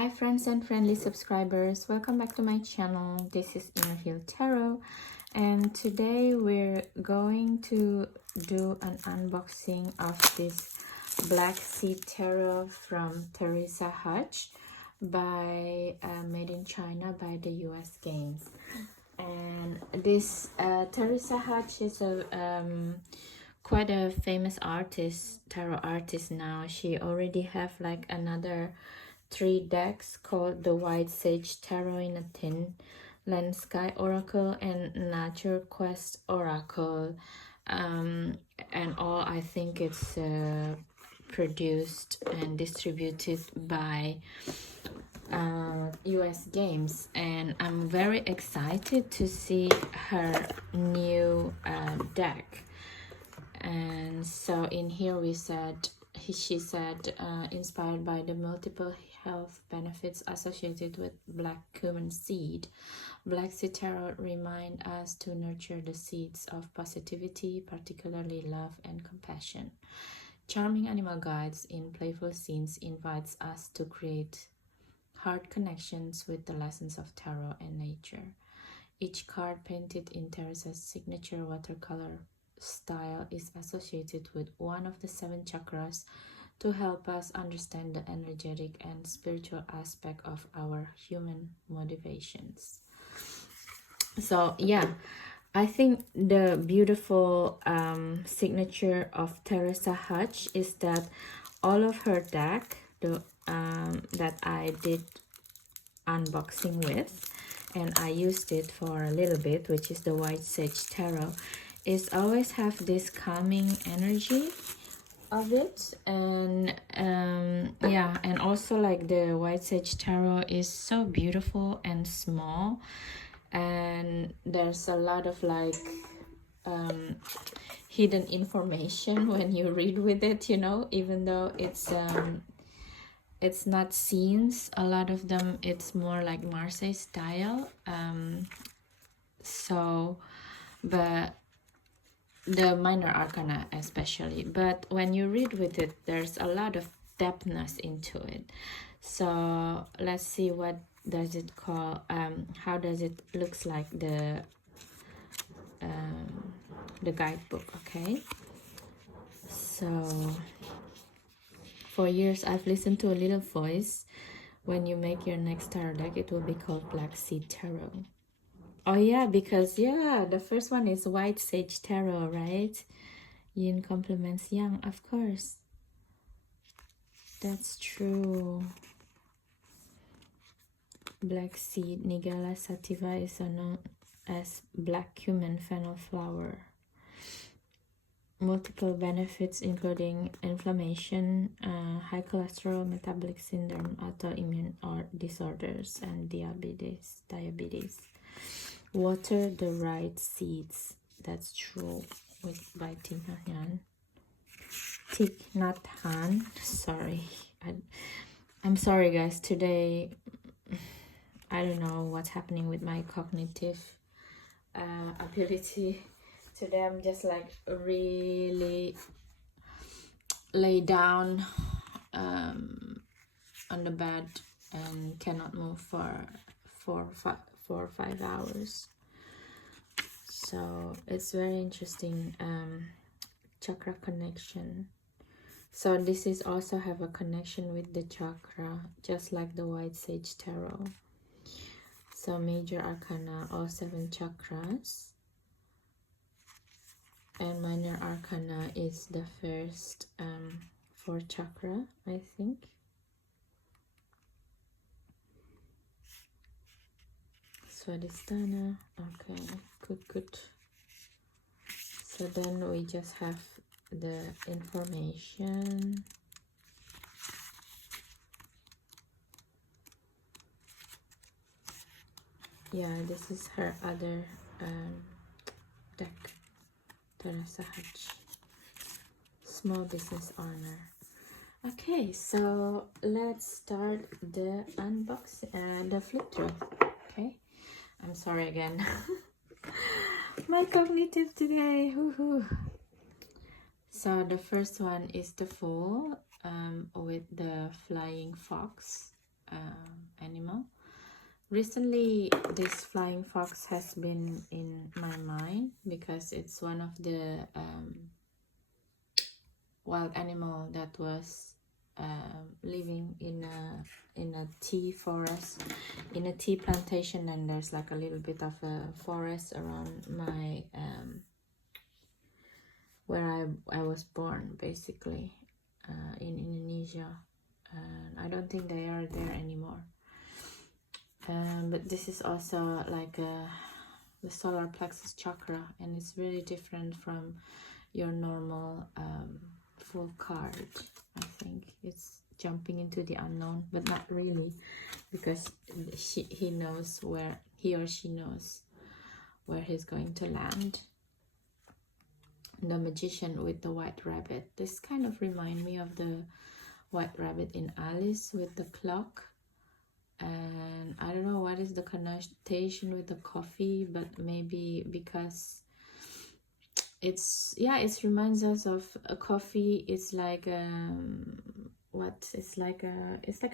Hi friends and friendly subscribers, welcome back to my channel. This is Inner Heal Tarot, and today we're going to do an unboxing of this Black Seed Tarot from Teresa Hutch by made in China by the US Games. And this Teresa Hutch is a quite a famous artist, tarot artist now. She already have like another 3 decks called the White Sage Tarot in a Tin, Land Sky Oracle, and Nature Quest Oracle. And all, I think it's produced and distributed by US Games, and I'm very excited to see her new deck. And so in here she said inspired by the multiple health benefits associated with black cumin seed, Black Seed Tarot remind us to nurture the seeds of positivity, particularly love and compassion. Charming animal guides in playful scenes invites us to create heart connections with the lessons of tarot and nature. Each card painted in Teresa's signature watercolor style is associated with one of the 7 chakras to help us understand the energetic and spiritual aspect of our human motivations. So yeah, I think the beautiful signature of Teresa Hutch is that all of her deck, the that I did unboxing with, and I used it for a little bit, which is the White Sage Tarot, is always have this calming energy of it. And yeah, and also like the White Sage Tarot is so beautiful and small, and there's a lot of like hidden information when you read with it, you know, even though it's not scenes, a lot of them it's more like Marseille style. So but the minor arcana especially, but when you read with it, there's a lot of depthness into it. So let's see, what does it call, how does it looks like the guidebook. Okay, so for years I've listened to a little voice: when you make your next tarot deck, it will be called Black Seed Tarot. Oh yeah, because yeah, the first one is White Sage Tarot, right? Yin complements Yang, of course. That's true. Black seed Nigella sativa is known as black cumin fennel flower. Multiple benefits including inflammation, high cholesterol, metabolic syndrome, autoimmune or disorders, and diabetes. Water the right seeds. That's true. By Thich Nhat Hanh. Sorry, I'm sorry guys. Today I don't know what's happening with my cognitive ability. Today I'm just like really lay down on the bed and cannot move for 4 or 5 hours. So it's very interesting chakra connection. So this is also have a connection with the chakra, just like the White Sage Tarot. So major arcana, all 7 chakras, and minor arcana is the first 4 chakra, I think. Swadhisthana. Okay, good. So then we just have the information. Yeah, this is her other deck, Teresa Hutch, small business owner. Okay, so let's start the unboxing, the flip through. Okay, I'm sorry again. My cognitive today. Woohoo. So the first one is the Fool with the flying fox animal. Recently, this flying fox has been in my mind because it's one of the wild animal that was living in a tea forest, in a tea plantation, and there's like a little bit of a forest around my where I was born, basically, in Indonesia, and I don't think they are there anymore. But this is also like the solar plexus chakra, and it's really different from your normal full card. I think it's jumping into the unknown, but not really, because he knows where, he or she knows where he's going to land. The magician with the white rabbit. This kind of remind me of the white rabbit in Alice with the clock. And I don't know what is the connotation with the coffee, but maybe because it's, yeah, it reminds us of a coffee. It's like it's like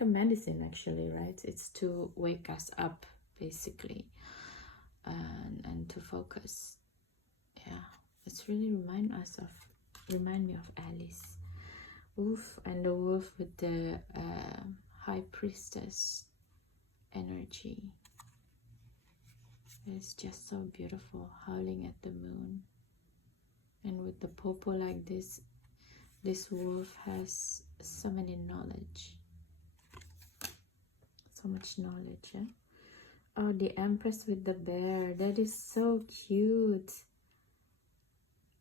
a medicine, actually, right? It's to wake us up, basically, and to focus. Yeah, it's really remind me of Alice. Wolf, and the wolf with the high priestess energy. It's just so beautiful, howling at the moon. And with the popo like this wolf has so many knowledge, so much knowledge. Yeah? Oh, the empress with the bear, that is so cute.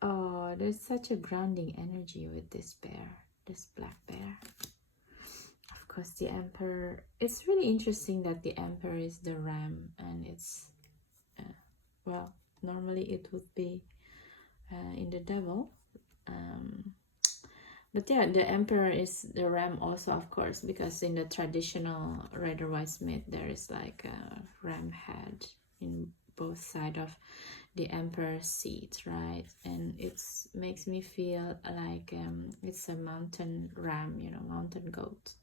Oh, there's such a grounding energy with this bear, this black bear. Of course, the emperor. It's really interesting that the emperor is the ram, and it's well, normally it would be in the devil, but yeah, the emperor is the ram also, of course, because in the traditional Rider-Waite myth there is like a ram head in both sides of the emperor's seat, right? And it makes me feel like it's a mountain ram, you know, mountain goat.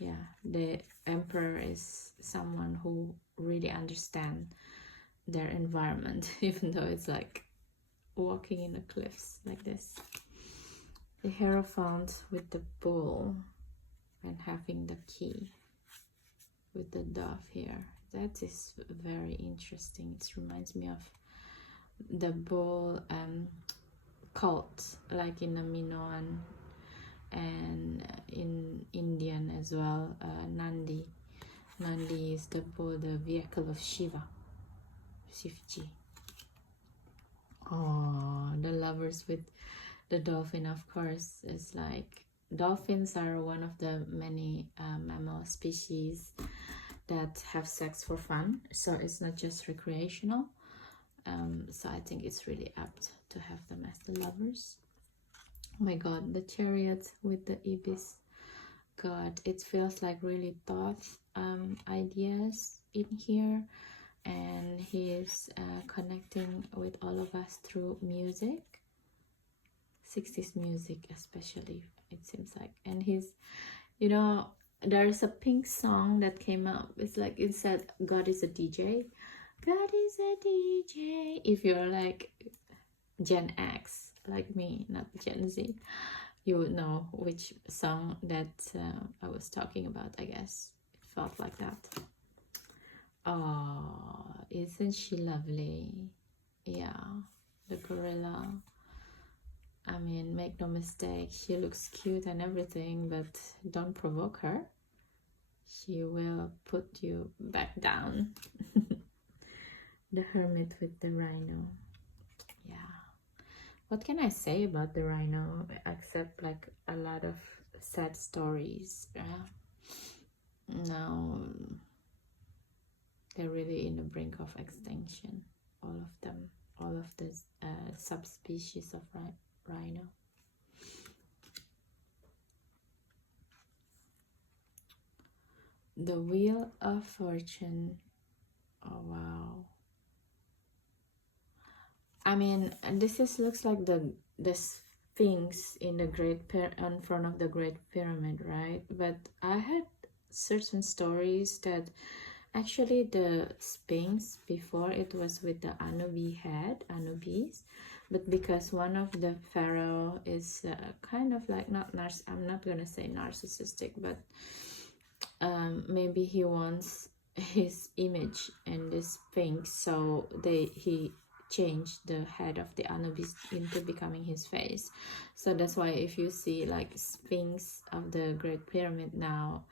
Yeah, the emperor is someone who really understands their environment, even though it's like walking in the cliffs like this. The Hierophant with the bull and having the key with the dove here. That is very interesting. It reminds me of the bull cult, like in the Minoan and in Indian as well. Nandi is the bull, the vehicle of Shiva, Shivji. Oh, the lovers with the dolphin, of course, is like, dolphins are one of the many mammal species that have sex for fun, so it's not just recreational. So I think it's really apt to have them as the lovers. Oh my god, the chariot with the ibis. God, it feels like really thought ideas in here, and he is connecting with all of us through music, 60s music especially, it seems like. And he's, you know, there's a Pink song that came up. It's like, it said God is a DJ. God is a DJ. If you're like Gen X like me, not Gen Z, you would know which song that I was talking about. I guess it felt like that. Oh, isn't she lovely? Yeah, the gorilla. I mean, make no mistake, she looks cute and everything, but don't provoke her. She will put you back down. The hermit with the rhino. Yeah. What can I say about the rhino except like a lot of sad stories? No, they're really in the brink of extinction. All of them, all of the subspecies of rhino. The Wheel of Fortune. Oh wow. I mean, this looks like the Sphinx in the in front of the Great Pyramid, right? But I had certain stories that actually the Sphinx before it was with the Anubis, but because one of the pharaoh is kind of like I'm not gonna say narcissistic, but maybe he wants his image in the Sphinx, so he changed the head of the Anubis into becoming his face. So that's why if you see like Sphinx of the Great Pyramid now,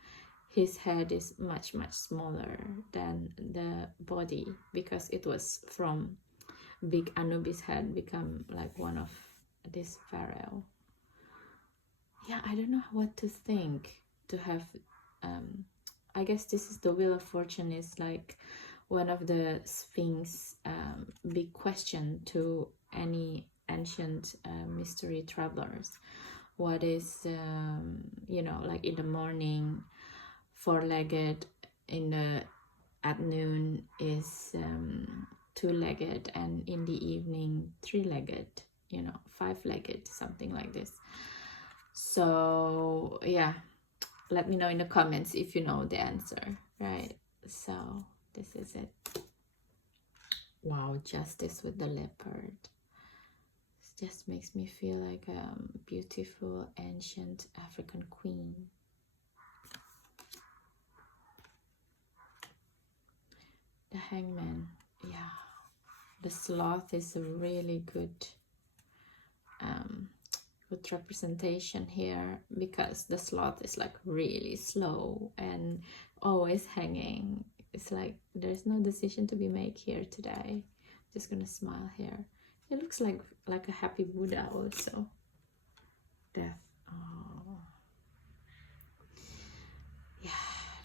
his head is much smaller than the body, because it was from big Anubis head become like one of this pharaoh. Yeah, I don't know what to think. To have I guess this is the Wheel of Fortune, is like one of the Sphinx big question to any ancient mystery travelers. What is you know, like in the morning four-legged, in the at noon is two-legged, and in the evening three-legged, you know, five-legged, something like this. So yeah, let me know in the comments if you know the answer, right? So this is it. Wow, justice with the leopard. This just makes me feel like a beautiful ancient African queen. The hangman, yeah. The sloth is a really good good representation here, because the sloth is like really slow and always hanging. It's like there's no decision to be made here today. Just gonna smile here. It looks like a happy Buddha also. Death. Oh yeah,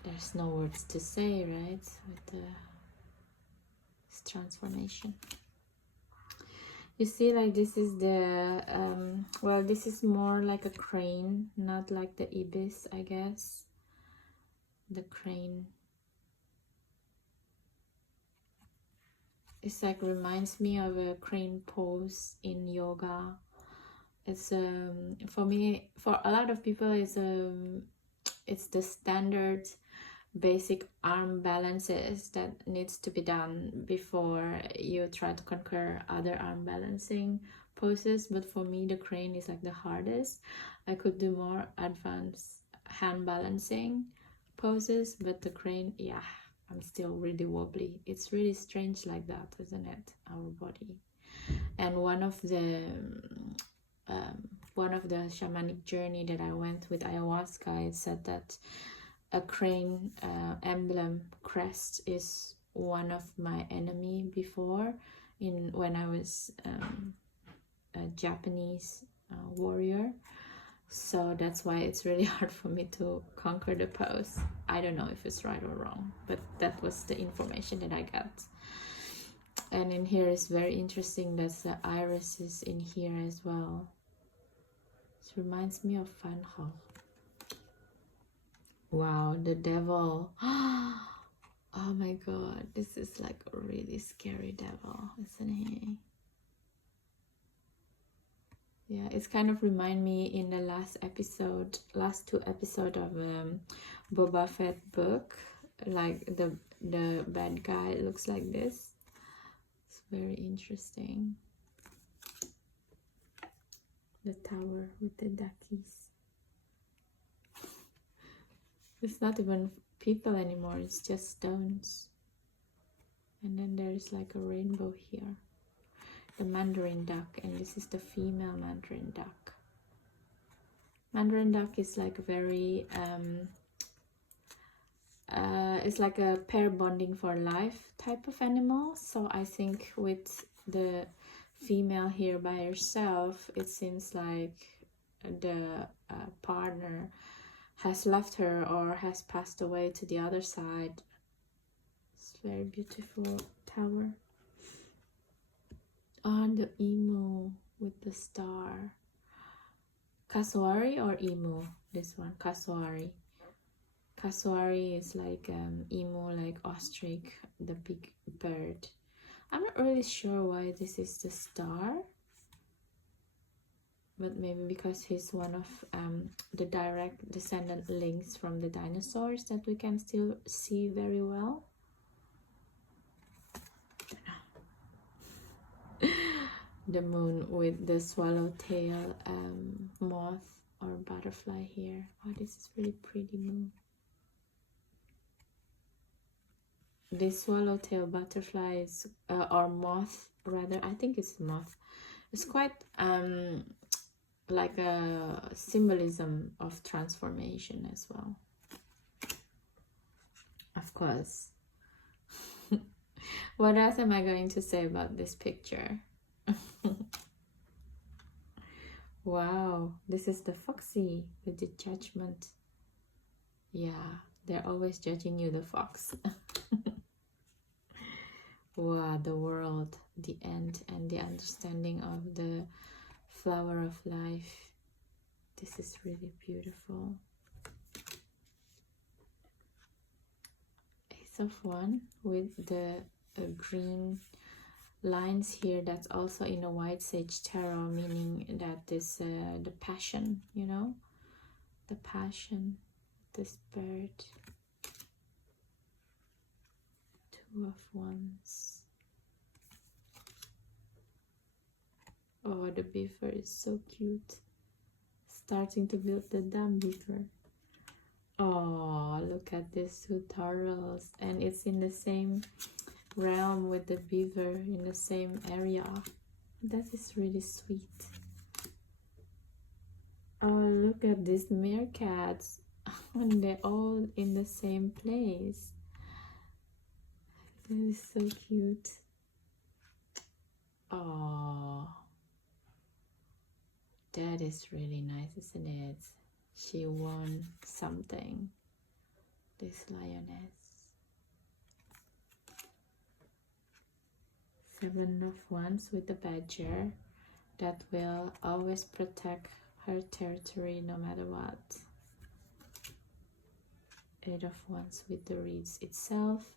there's no words to say, right, with this transformation. You see, like this is the well, this is more like a crane, not like the ibis, I guess. The crane, it's like reminds me of a crane pose in yoga. It's for me, for a lot of people, it's the standard basic arm balances that needs to be done before you try to conquer other arm balancing poses. But for me, the crane is like the hardest. I could do more advanced hand balancing poses, but the crane, yeah, I'm still really wobbly. It's really strange like that, isn't it, our body? And one of the shamanic journey that I went with ayahuasca, it said that a crane emblem crest is one of my enemy before, when I was a Japanese warrior. So that's why it's really hard for me to conquer the pose. I don't know if it's right or wrong, but that was the information that I got. And in here is very interesting that the iris is in here as well. It reminds me of Van Gogh. Wow, the devil. Oh my god, this is like a really scary devil, isn't he? Yeah, it's kind of remind me in the last two episode of Boba Fett book, like the bad guy looks like this. It's very interesting. The tower with the duckies. It's not even people anymore, it's just stones. And then there's like a rainbow here. The mandarin duck, and this is the female mandarin duck. Mandarin duck is like very it's like a pair bonding for life type of animal. So I think with the female here by herself, it seems like the partner has left her or has passed away to the other side. It's very beautiful tower. On the emu with the star. Kasuari or emu? This one, Kasuari. Kasuari is like emu, like ostrich, the big bird. I'm not really sure why this is the star, but maybe because he's one of the direct descendant links from the dinosaurs that we can still see very well. The moon with the swallowtail moth or butterfly here. Oh, this is really pretty moon. This swallowtail butterfly is, or moth rather, I think it's moth. It's quite like a symbolism of transformation as well. Of course. What else am I going to say about this picture? Wow, this is the foxy with the judgment. Yeah, they're always judging you, the fox. Wow, the world, the end, and the understanding of the flower of life. This is really beautiful. Ace of Wands with the green lines here. That's also in a White Sage Tarot, meaning that this the passion, you know, the passion, the spirit. Two of Wands. Oh, the beaver is so cute. Starting to build the dam beaver. Oh, look at these two turtles, and it's in the same realm with the beaver, in the same area. That is really sweet. Oh, look at these meerkats. And they're all in the same place. That is so cute. Oh, that is really nice, isn't it? She won something, this lioness. Seven of Wands with the badger that will always protect her territory no matter what. Eight of Wands with the reeds itself.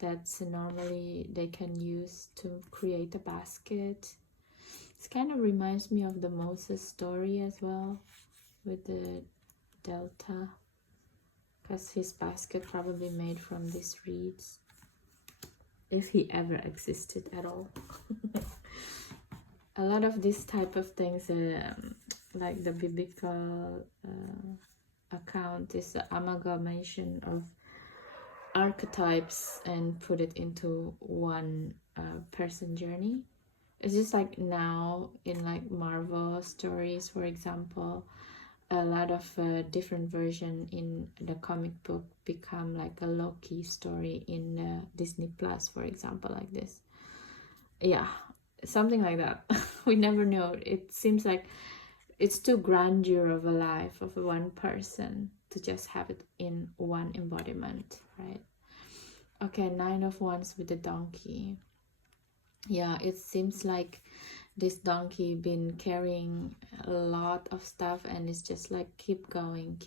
That's normally they can use to create a basket. This kind of reminds me of the Moses story as well, with the delta, because his basket probably made from these reeds, if he ever existed at all. A lot of these type of things, like the biblical account, is the amalgamation of archetypes and put it into one person journey. It's just like now in like Marvel stories, for example, a lot of different version in the comic book become like a Loki story in Disney Plus, for example, like this. Yeah, something like that. We never know. It seems like it's too grandeur of a life of one person to just have it in one embodiment, right? Okay, Nine of Wands with the donkey. Yeah, it seems like this donkey been carrying a lot of stuff, and it's just like keep going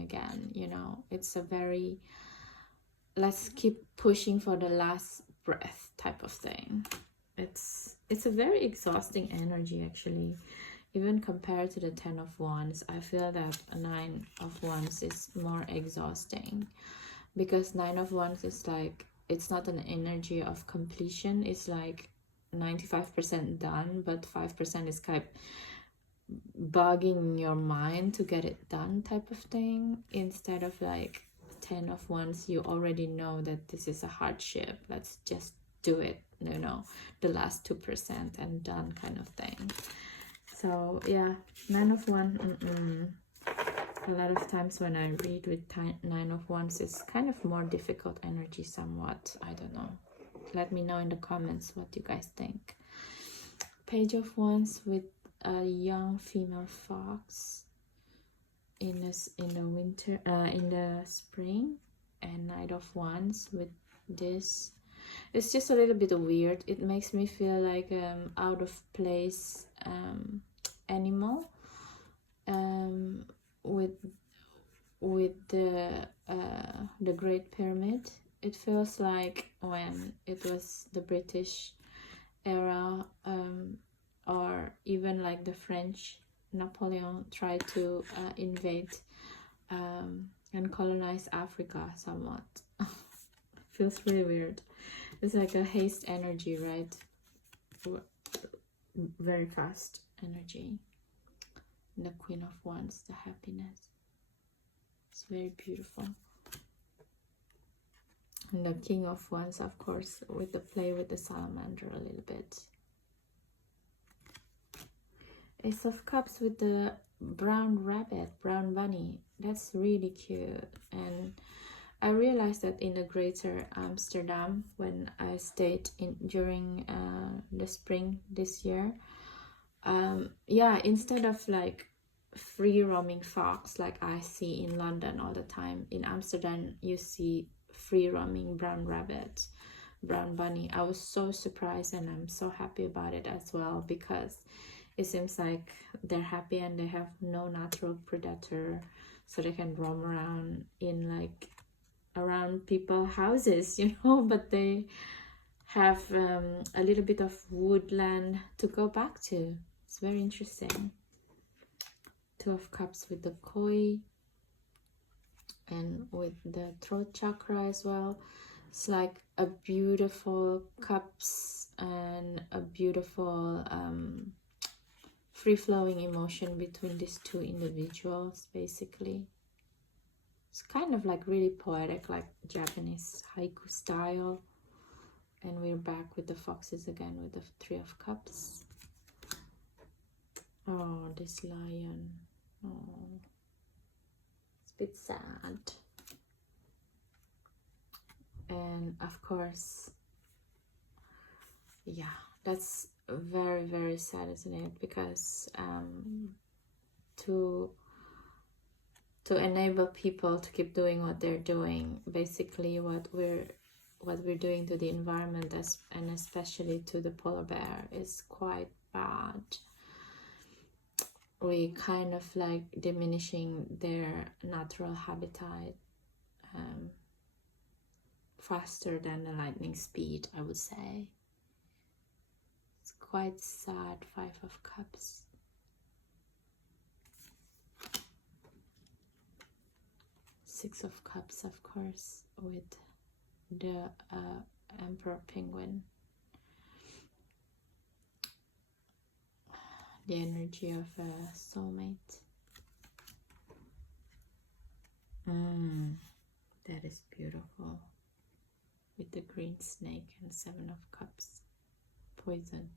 again, you know. It's a very let's keep pushing for the last breath type of thing. It's a very exhausting energy, actually. Even compared to the Ten of Wands, I feel that a Nine of Wands is more exhausting, because Nine of Wands is like, it's not an energy of completion. It's like 95% done, but 5% is kind of bugging your mind to get it done type of thing, instead of like Ten of Wands, you already know that this is a hardship, let's just do it, you know, the last 2% and done kind of thing. So yeah, Nine of Wands, a lot of times when I read with Nine of Wands, it's kind of more difficult energy somewhat. I don't know. Let me know in the comments what you guys think. Page of Wands with a young female fox in the spring, and Knight of Wands with this. It's just a little bit weird. It makes me feel like out of place animal with the Great Pyramid. It feels like when it was the British era, or even like the French Napoleon tried to invade and colonize Africa somewhat. Feels really weird. It's like a haste energy, right? Very fast energy. And the Queen of Wands, the happiness. It's very beautiful. And the King of Wands, of course, with the play with the salamander a little bit. Ace of Cups with the brown rabbit, brown bunny. That's really cute. And I realized that in the Greater Amsterdam, when I stayed during the spring this year, yeah, instead of like free roaming fox like I see in London all the time, in Amsterdam you see free roaming brown rabbit, brown bunny. I was so surprised, and I'm so happy about it as well, because it seems like they're happy and they have no natural predator, so they can roam around in like around people's houses, you know, but they have a little bit of woodland to go back to. It's very interesting. Two of Cups with the koi and with the throat chakra as well. It's like a beautiful cups and a beautiful free-flowing emotion between these two individuals, basically. It's kind of like really poetic, like Japanese haiku style. And we're back with the foxes again with the Three of Cups. Oh, this lion. Oh, it's a bit sad. And of course, yeah, that's very, very sad, isn't it? Because to enable people to keep doing what they're doing, basically what we're doing to the environment, and especially to the polar bear, is quite bad. We kind of like diminishing their natural habitat faster than the lightning speed, I would say. It's quite sad. Five of Cups. Six of Cups, of course, with the Emperor Penguin. The energy of a soulmate. That is beautiful. With the green snake and Seven of Cups. Poison.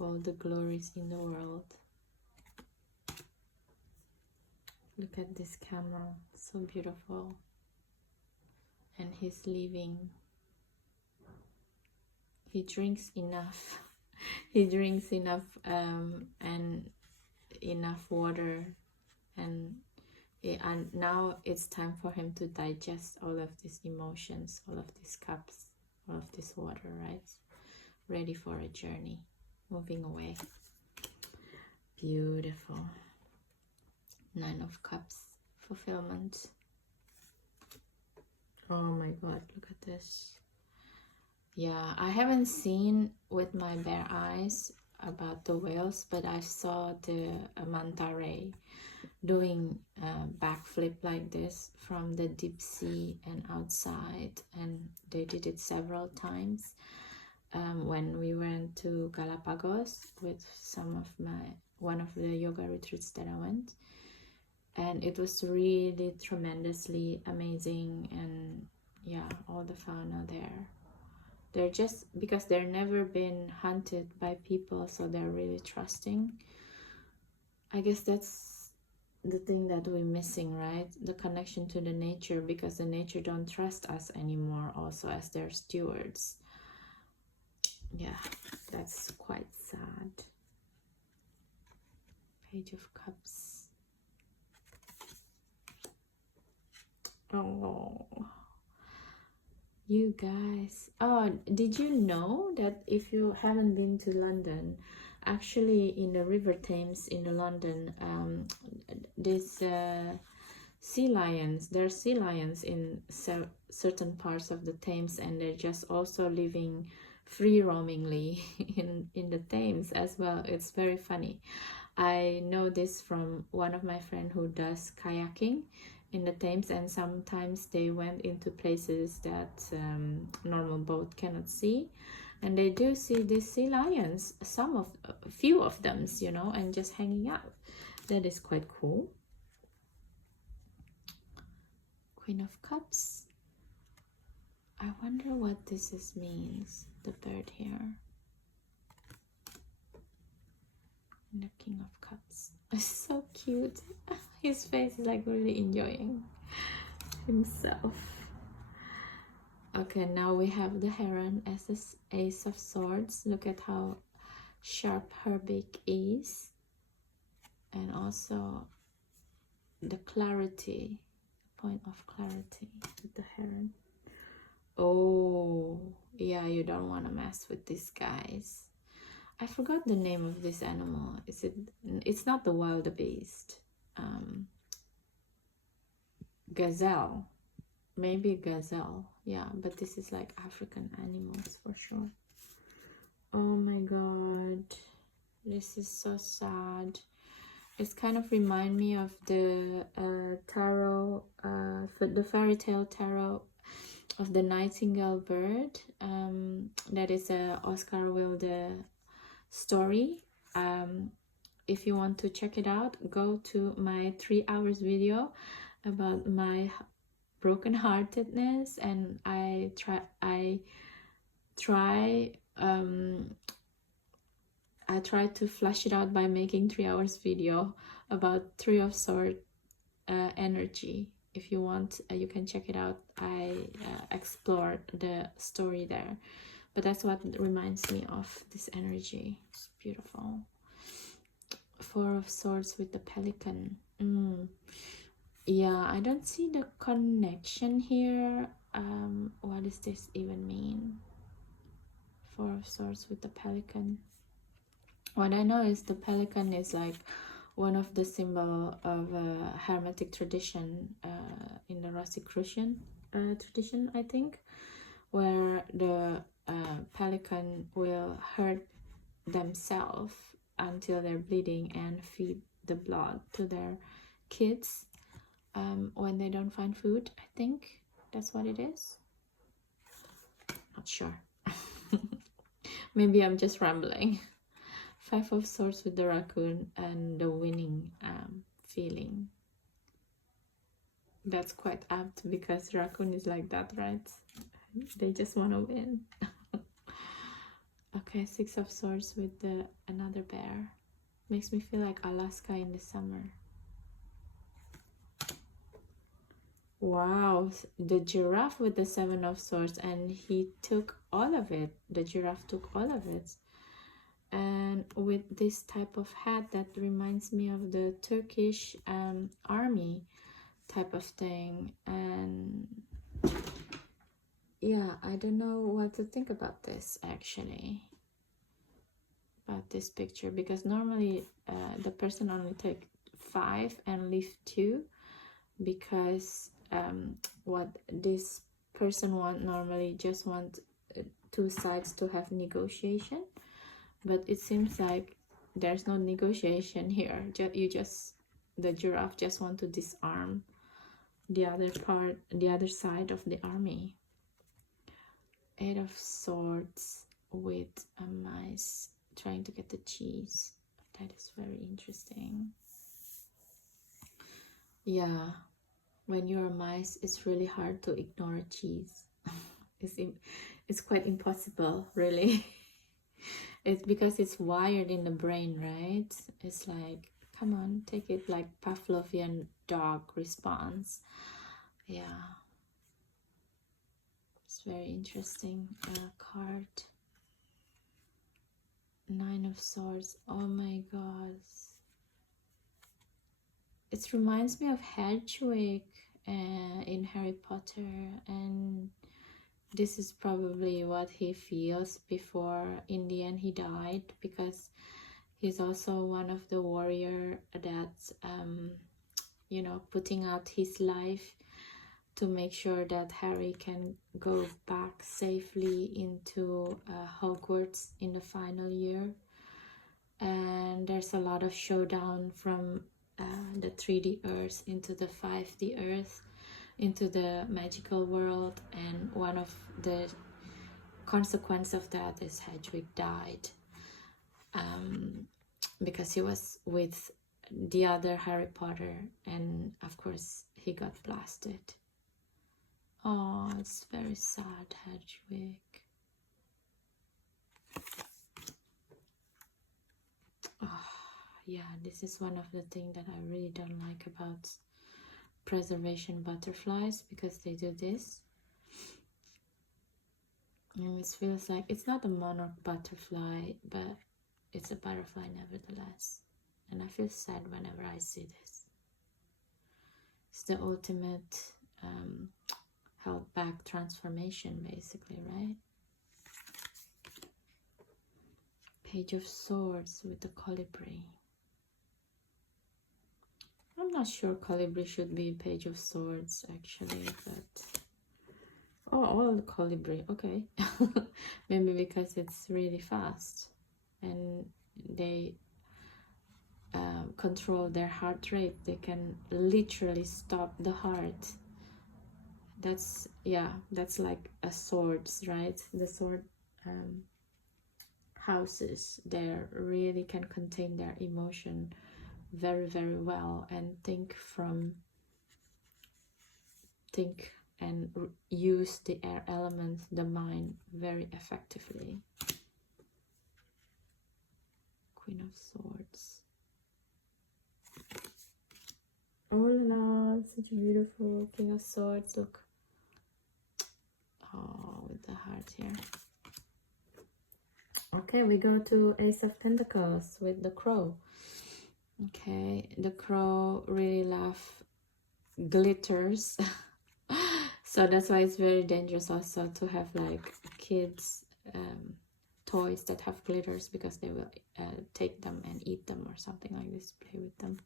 All the glories in the world. Look at this camel, so beautiful. And he's leaving. He drinks enough. He drinks enough and enough water, and now it's time for him to digest all of these emotions, all of these cups, all of this water, right? Ready for a journey, moving away. Beautiful. Nine of Cups, fulfillment. Oh my god, look at this. Yeah, I haven't seen with my bare eyes about the whales, but I saw the manta ray doing a backflip like this from the deep sea and outside, and they did it several times when we went to Galapagos with one of the yoga retreats that I went, and it was really tremendously amazing. And yeah, all the fauna there, they're just, because they're never been hunted by people, so they're really trusting. I guess that's the thing that we're missing, right? The connection to the nature, because the nature don't trust us anymore also as their stewards. Yeah, that's quite sad. Page of Cups. Oh, you guys. Oh, did you know that if you haven't been to London, actually in the River Thames in London, this sea lions, there are sea lions in certain parts of the Thames, and they're just also living free roamingly in the Thames as well. It's very funny. I know this from one of my friends who does kayaking in the Thames, and sometimes they went into places that normal boat cannot see, and they do see these sea lions, a few of them, you know, and just hanging out. That is quite cool. Queen of Cups. I wonder what means, the bird here. And the King of Cups. It's so cute. His face is like really enjoying himself. Okay, now we have the Heron as this Ace of Swords. Look at how sharp her beak is. And also the clarity, point of clarity with the Heron. Oh, yeah, you don't want to mess with these guys. I forgot the name of this animal. It's not the wildebeest. Gazelle. Maybe gazelle. Yeah, but this is like African animals for sure. Oh my god. This is so sad. It's kind of remind me of the tarot, the fairy tale tarot of the Nightingale bird. That is a Oscar Wilde story. If you want to check it out, go to my 3 hours video about my brokenheartedness, and I try to flush it out by making 3 hours video about Three of Swords energy. If you want, you can check it out. I explored the story there, but that's what reminds me of this energy. It's beautiful. Four of Swords with the pelican. Yeah, I don't see the connection here. What does this even mean? Four of Swords with the pelican. What I know is the pelican is like one of the symbol of a Hermetic tradition in the Rosicrucian tradition, I think, where the pelican will hurt themselves until they're bleeding and feed the blood to their kids when they don't find food. I think that's what it is. Not sure. Maybe I'm just rambling. Five of Swords with the raccoon and the winning feeling. That's quite apt because raccoon is like that, right? They just want to win. Okay, Six of Swords with another bear. Makes me feel like Alaska in the summer. Wow, the giraffe with the Seven of Swords, and he took all of it. The giraffe took all of it. And with this type of hat, that reminds me of the Turkish army type of thing. And yeah, I don't know what to think about this actually, about this picture, because normally the person only take 5 and leave 2, because what this person normally just want 2 sides to have negotiation, but it seems like there's no negotiation here. The giraffe just want to disarm the other side of the army. Eight of Swords with a mice trying to get the cheese. That is very interesting. Yeah, when you're a mice, it's really hard to ignore cheese. It's quite impossible, really. It's because it's wired in the brain, right? It's like, come on, take it, like Pavlovian dog response. Yeah. It's very interesting card. Nine of Swords. Oh my god. It reminds me of Hedwig in Harry Potter, and this is probably what he feels before in the end he died, because he's also one of the warrior that's you know, putting out his life to make sure that Harry can go back safely into Hogwarts in the final year. And there's a lot of showdown from the 3D Earth into the 5D Earth, into the magical world, and one of the consequence of that is Hedwig died because he was with the other Harry Potter, and of course he got blasted. Oh, it's very sad, Hedwig. Oh, yeah, this is one of the things that I really don't like about preservation butterflies, because they do this. And it feels like it's not a monarch butterfly, but it's a butterfly nevertheless. And I feel sad whenever I see this. It's the ultimate held back transformation, basically, right? Page of Swords with the colibri. I'm not sure colibri should be Page of Swords, actually, but... Oh, all the colibri, okay. Maybe because it's really fast and they control their heart rate. They can literally stop the heart. That's, yeah, that's like a swords, right? The sword houses, they really can contain their emotion very, very well and think and use the air element, the mind, very effectively. Queen of Swords. Oh la la, such a beautiful King of Swords, look. Oh, with the heart here. Okay, we go to Ace of Pentacles with the crow. Okay, the crow really love glitters. So that's why it's very dangerous also to have like kids toys that have glitters, because they will take them and eat them or something like this, play with them.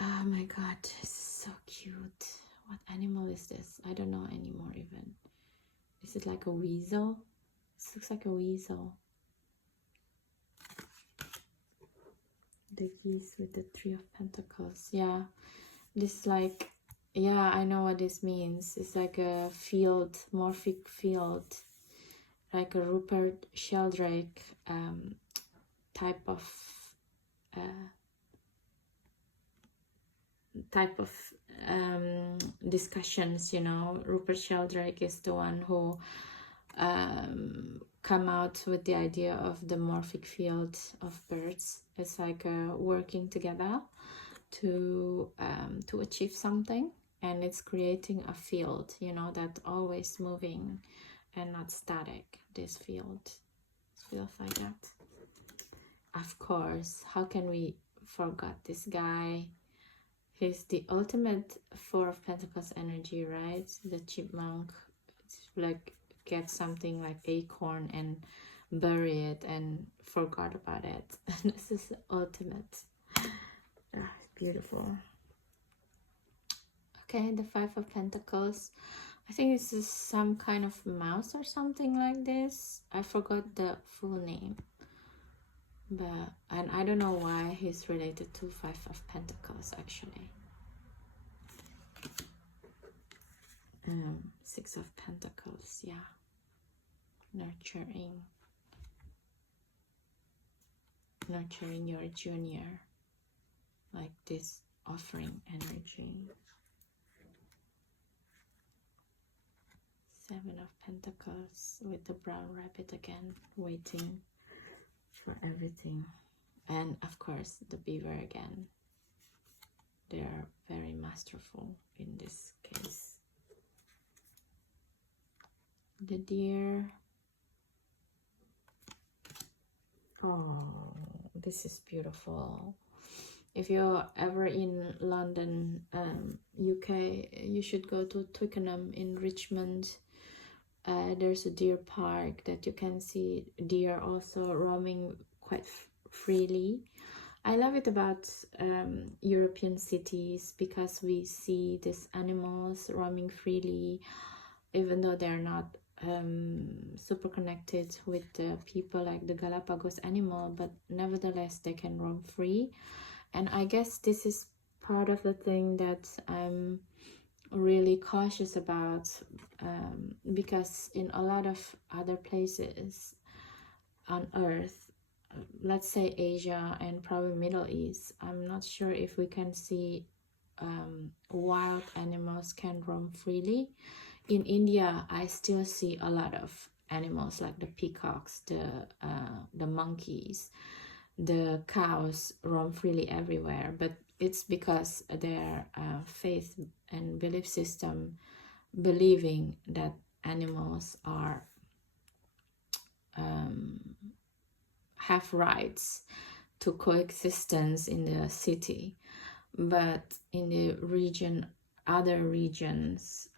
Oh my god, this is so cute. What animal is this? I don't know anymore even. Is it like a weasel? This looks like a weasel. The geese with the 3 of Pentacles. Yeah, this like, yeah, I know what this means. It's like a field, morphic field, like a Rupert Sheldrake type of discussions, you know. Rupert Sheldrake is the one who come out with the idea of the morphic field of birds. It's like working together to achieve something, and it's creating a field, you know, that always moving and not static. This field feels like that. Of course, how can we forget this guy? He's the ultimate 4 of Pentacles energy, right? The chipmunk. It's like get something like acorn and bury it and forgot about it. This is the ultimate. Ah, beautiful. Okay, the 5 of Pentacles. I think this is some kind of mouse or something like this. I forgot the full name. But, and I don't know why he's related to 5 of Pentacles actually. 6 of Pentacles, yeah. Nurturing your junior, like this offering energy. 7 of Pentacles with the brown rabbit again, waiting for everything. And of course the beaver again. They are very masterful in this case. The deer. Oh, this is beautiful. If you're ever in London, UK, you should go to Twickenham in Richmond. There's a deer park that you can see deer also roaming quite freely. I love it about European cities because we see these animals roaming freely, even though they're not super connected with the people like the Galapagos animal, but nevertheless they can roam free. And I guess this is part of the thing that I'm really cautious about, because in a lot of other places on Earth, let's say Asia and probably Middle East, I'm not sure if we can see wild animals can roam freely. In India, I still see a lot of animals like the peacocks, the monkeys, the cows roam freely everywhere, but it's because their faith and belief system believing that animals are have rights to coexistence in the city. But in the region, other regions,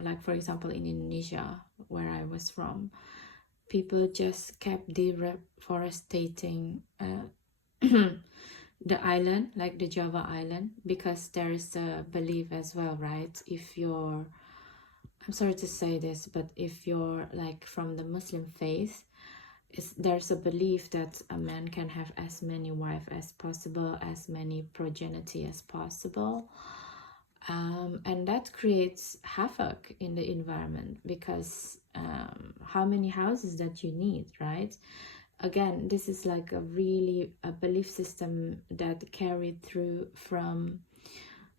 like for example in Indonesia, where I was from, people just kept deforesting the island, like the Java island, because there is a belief as well, right? If you're, I'm sorry to say this, but if you're like from the Muslim faith, there's a belief that a man can have as many wives as possible, as many progeny as possible. And that creates havoc in the environment, because how many houses that you need, right? Again, this is like a belief system that carried through from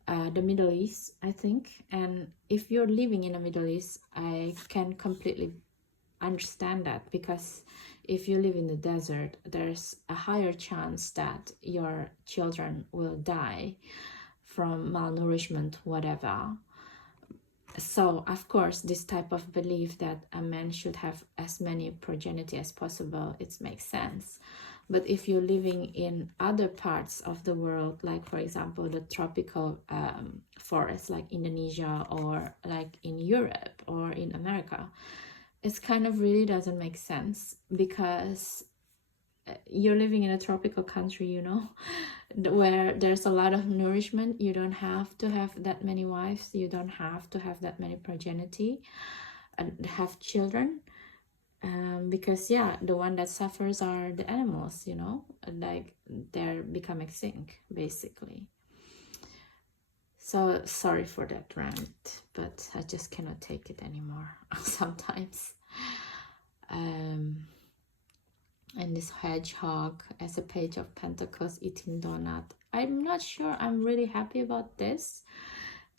the Middle East, I think. And if you're living in the Middle East, I can completely understand that, because if you live in the desert, there's a higher chance that your children will die from malnourishment, whatever. So of course this type of belief that a man should have as many progeny as possible, it makes sense. But if you're living in other parts of the world, like for example the tropical forests like Indonesia, or like in Europe or in America, it's kind of really doesn't make sense, because you're living in a tropical country, you know, where there's a lot of nourishment. You don't have to have that many wives, you don't have to have that many progeny and have children, because yeah, the one that suffers are the animals, you know, like they're become extinct basically. So sorry for that rant, but I just cannot take it anymore sometimes. And this hedgehog as a page of pentacles eating donut. I'm not sure I'm really happy about this,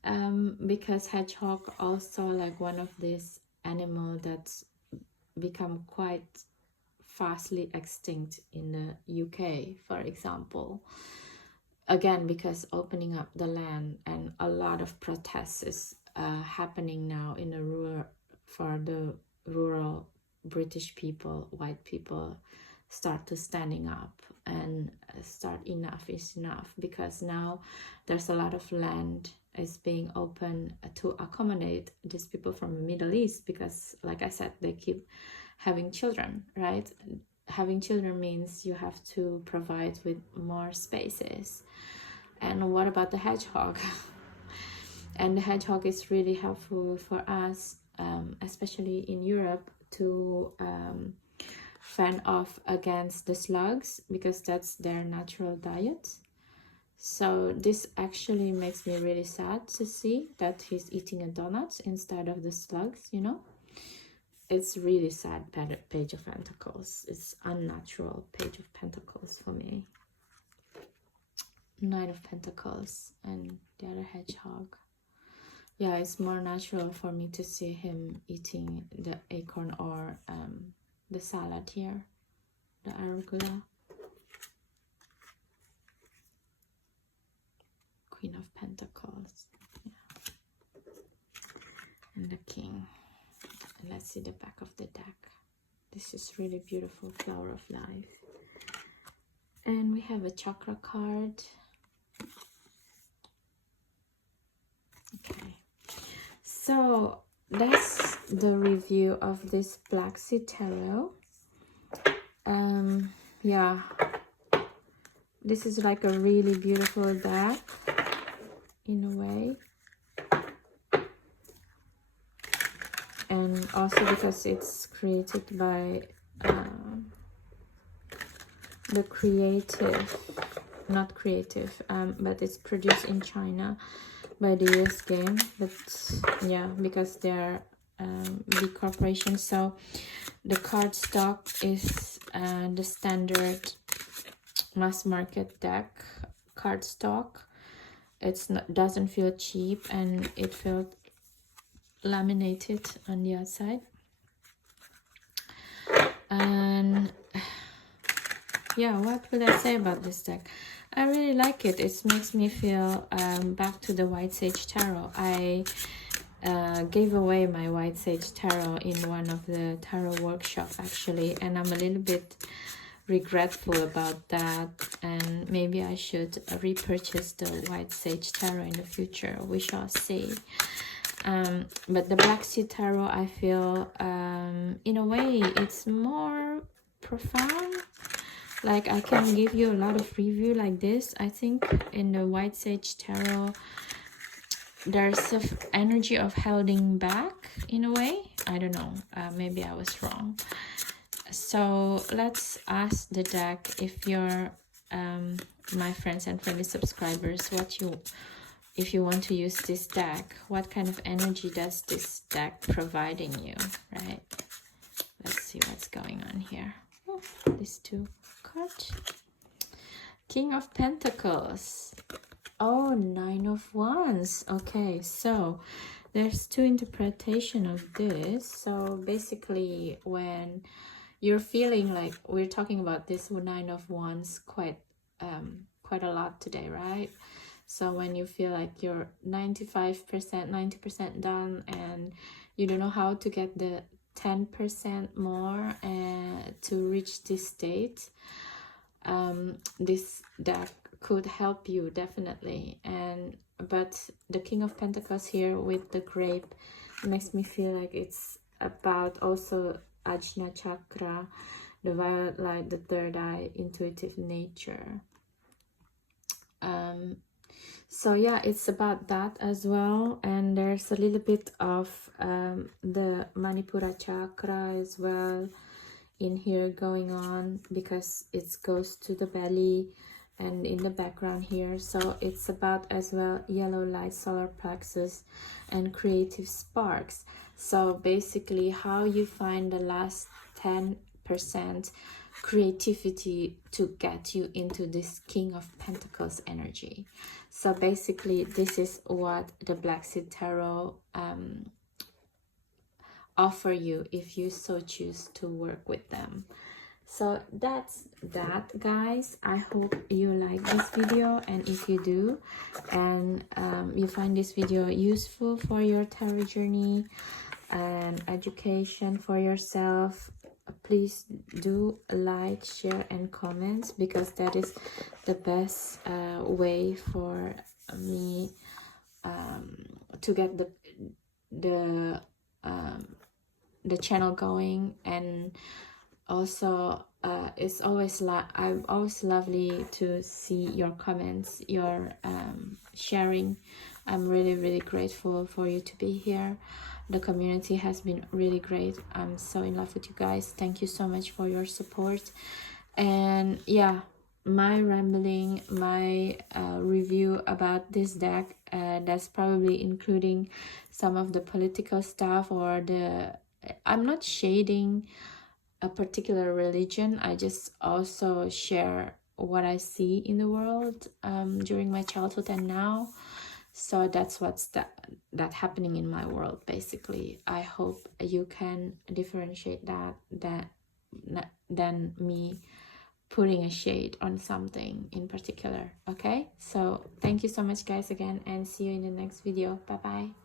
because hedgehog also like one of these animal that's become quite fastly extinct in the UK, for example. Again, because opening up the land, and a lot of protests is happening now in the rural British people, white people, start to standing up and start enough is enough, because now there's a lot of land is being open to accommodate these people from the Middle East, because like I said, they keep having children, right? Having children means you have to provide with more spaces. And what about the hedgehog? And the hedgehog is really helpful for us, especially in Europe, to fend off against the slugs, because that's their natural diet. So this actually makes me really sad to see that he's eating a donut instead of the slugs, you know. It's really sad. Page of Pentacles. It's unnatural Page of Pentacles for me. Knight of Pentacles and the other hedgehog. Yeah, it's more natural for me to see him eating the acorn or the salad here, the arugula. Queen of Pentacles, yeah. And the King. And let's see the back of the deck. This is really beautiful, Flower of Life. And we have a chakra card. Okay, so that's the review of this Black Sea Tarot. Yeah, this is like a really beautiful deck in a way. And also because it's created by the creative, not creative, but it's produced in China by the US game. But yeah, because they're big corporations. So the card stock is the standard mass market deck card stock. It's not, doesn't feel cheap, and it felt laminated on the outside. And yeah, what would I say about this deck? I really like it. It makes me feel back to the White Sage Tarot. I gave away my White Sage Tarot in one of the tarot workshops actually, and I'm a little bit regretful about that, and maybe I should repurchase the White Sage Tarot in the future. We shall see. But the Black Sea Tarot, I feel in a way it's more profound. Like I can give you a lot of review like this. I think in the White Sage Tarot there's an energy of holding back in a way. I don't know, maybe I was wrong. So let's ask the deck, if you're my friends and friendly subscribers, if you want to use this deck, what kind of energy does this deck providing you, right? Let's see what's going on here. Oh, these two cards. King of Pentacles. Oh, Nine of Wands. Okay, so there's two interpretation of this. So basically when you're feeling like, we're talking about this Nine of Wands quite a lot today, right? So when you feel like you're 95%, 90% done, and you don't know how to get the 10% more to reach this state, this deck could help you definitely. But the King of Pentacles here with the grape makes me feel like it's about also Ajna Chakra, the violet light, the third eye, intuitive nature. So yeah, it's about that as well. And there's a little bit of the Manipura Chakra as well in here going on, because it goes to the belly and in the background here. So it's about as well yellow light, solar plexus, and creative sparks. So basically how you find the last 10% creativity to get you into this King of Pentacles energy. So basically this is what the Black Sea Tarot offer you if you so choose to work with them. So that's that, guys. I hope you like this video, and if you do, and you find this video useful for your tarot journey and education for yourself, please do like, share, and comment, because that is the best way for me to get the channel going. And also it's always I'm always lovely to see your comments, your sharing. I'm really grateful for you to be here. The community has been really great. I'm so in love with you guys. Thank you so much for your support. And yeah, my rambling, my review about this deck, that's probably including some of the political stuff, or I'm not shading a particular religion. I just also share what I see in the world during my childhood and now. So that's what's that happening in my world basically. I hope you can differentiate that than me putting a shade on something in particular. Okay, so thank you so much guys again, and see you in the next video. Bye bye.